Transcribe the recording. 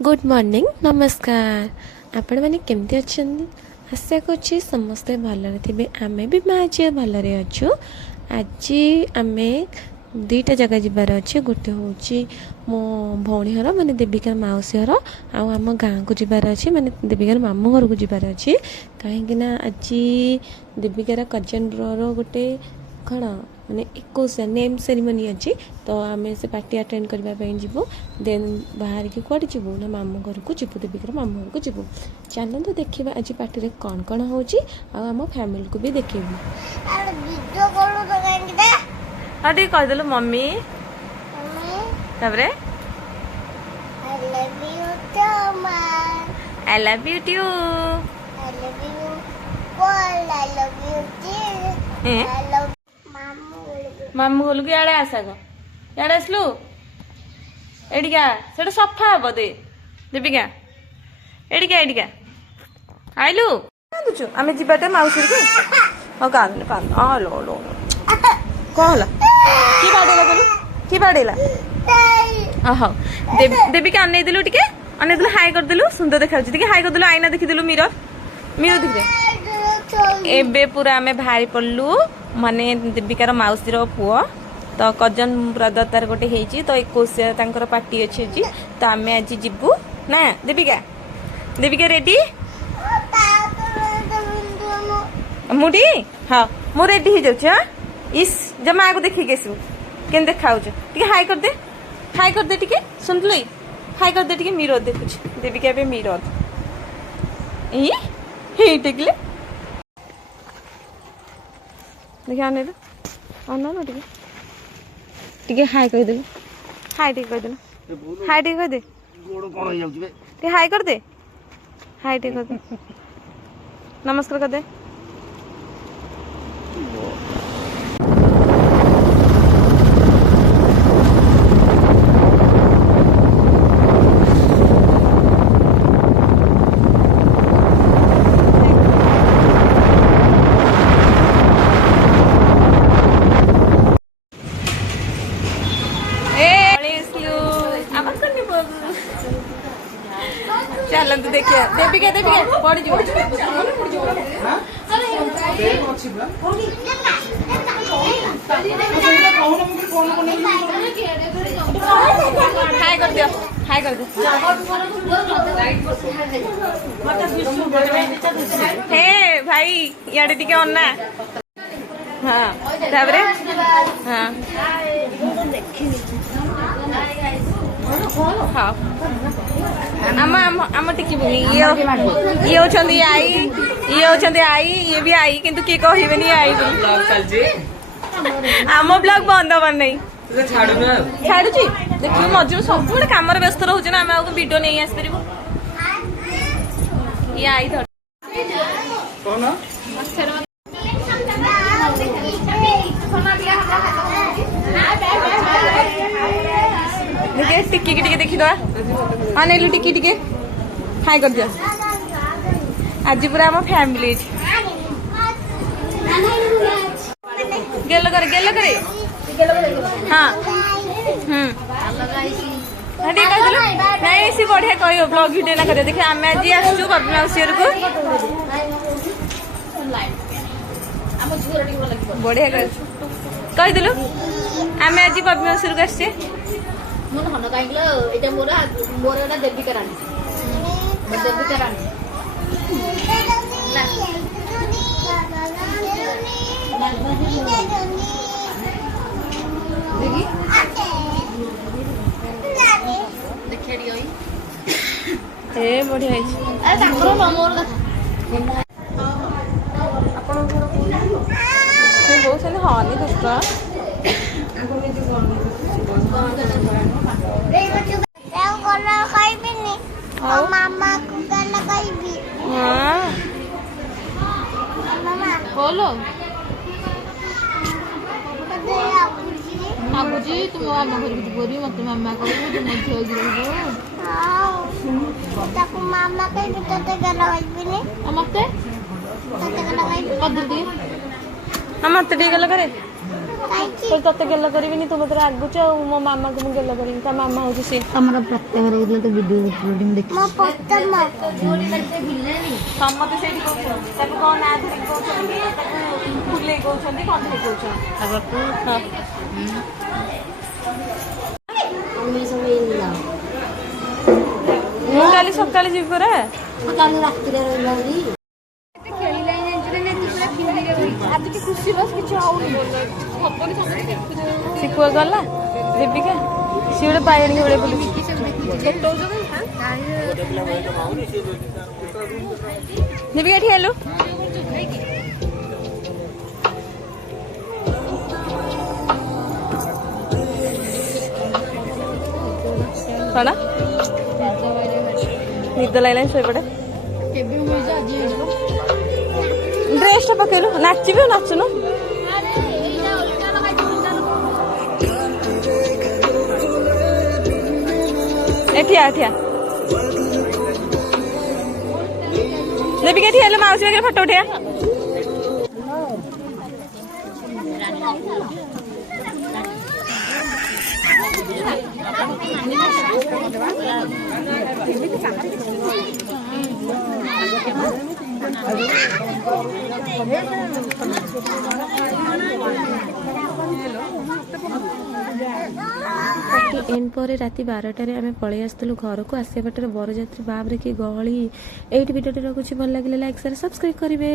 Good morning नमस्कार आपण मैंने केमती अच्छा आशा कर समस्ते भलरे थे आम भी माँ झी भलरे अच्छु आज आम दुईटा जगह जबार अच्छे गोटे हूँ मो भौणी घर माने देविकार मौसी घर आम गाँ को जबार अच्छे माने देविकार मामू घर को जबार अच्छे कहीं आज देविकार कजन गोटे कौन माने 21 नेम सेरेमनी अच्छी तो आम से पार्टी अटेंड करने जीवु देन बाहर की कौटे जीवु ना मामू घर को जीवु देविकार मामू घर को जीवु चलते देखा आज पार्टी रे कौन कौन होची आम फैमिली को भी देखेबू हाँ ठीक कहीदेलु मम्मी तापरे आई लव यू टू मामू बोल के याडे आसा गो याडे आसलु एडिका सेटा सफा हबो दे देबिका एडिका आइलु कांदुछु आमे जिबाटे माउसी को हो कान आ लो लो कहला की बाडेला बोलु की बाडेला आहो देबिका अनै दिलु टिके अनै दिलु हाय कर दिलु सुंदर देखाउछि टिके हाय कर दिलु आईना देखि दिलु मिरर देख दे एबे पूरा आमे भारी पड़लु माने देविकार मौसी पुओ तो कजन ब्रदर तार गोटे होती तो 21 पार्टी अच्छी तो आम आज जीवु ना देविका देविका रेडी मुडी हाँ मु रेडी हो जाऊँ हाँ इस जब माँ को देखिए आसू के देखा हाई कर दे टिके सुन लु हाई कर दे टिके मिरर देखुच देविका ए मिरर ये टिकले देखिए आने अन टिके हाई कह दे हाई टिके कह दे हाई टिके कह दे टिके हाई कर दे हाई टिके कर दे नमस्कार कर दे चलते देखिए देविका देविका पड़ हाय कर दियो हाय कर दे हे भाई याडे टिके अन्ना हाँ तापरे हाँ हाँ आम टिकी ये होचंदी आई ये भी आई किंतु किए कहबेनी आई आम ब्लॉग बंद हबार नहीं छाड़ुची देखिए मझे सब गोटे कम व्यस्त रोचे ना आम वीडियो नहीं आस पार ये आई थोड़ा देखिए टिक्की की टिके देखी दवा हाँ नहीं टिक्की टिके हाई कर दिया आज पूरा आम फैमिली गेल करे हाँ नहीं सी बढ़िया कह ब्लॉग वीडियो ना कर देखिए आम आज आसु बाबी मौसी को बढ़िया कहीदेलु आम आज बाबी मौसी को आसचे बढ़िया हाँ नहीं दुष्ट बोलो आगुजी तुम मामा घर बोरी मत मामा कहू तुम झील मामा कहीं मत मत गल करे ତତେ ଗେଲ କରିବିନି ତୁ ମତେ ରାଗୁଛୁ ଆଉ ମୋ ମାମା କୁ ମୁଁ ଗେଲ କରିବି ତା ମାମା ହଉଛି ସେ ତମର ପ୍ରତ୍ୟେକ ହେଇଥିଲା ତ ଭିଡିଓ ମୁଁ ଦେଖି ସମସ୍ତେ ସେଇଠି କହୁଛନ୍ତି ତାକୁ କଣ ନା ଧରିକି କହୁଛନ୍ତି ତାକୁ ଫୁଲେଇ କହୁଛନ୍ତି କଣ୍ଢେଇ କହୁଛନ୍ତି ମୁଁ କାଲି ସକାଳେ ଯିବି ପରା କାଲି ରାତିରେ ରହିବି ଶିଖୁଆ ଗଲା ଦୀପିକା ସିଏ ଗୋଟେ ପାୟଣୀ ଭଳିଆ ବୁଲୁଛି ଦୀପିକା ଏଠି ହେଲୁ କଣ ନିଦ ଲାଗିଲାନି ଶୋଇପଡେ ଡ୍ରେସ ଟା ପକେଇଲୁ ନାଚିବୁ ନାଚୁନୁ ଏଠିଆ ଏଠିଆ ଦୀପିକା ଏଠି ହେଲେ ମାଉସୀ ପାଖରେ ଫଟୋ ଉଠେଇବା एंड पर राति 12टारे आम पलि आसलु घर को आसिया बाटर बरजात्री बाबरे कि गहली एट भिडियो रखुच्छी भल लगे लाइक शेयर सब्सक्राइब करेंगे।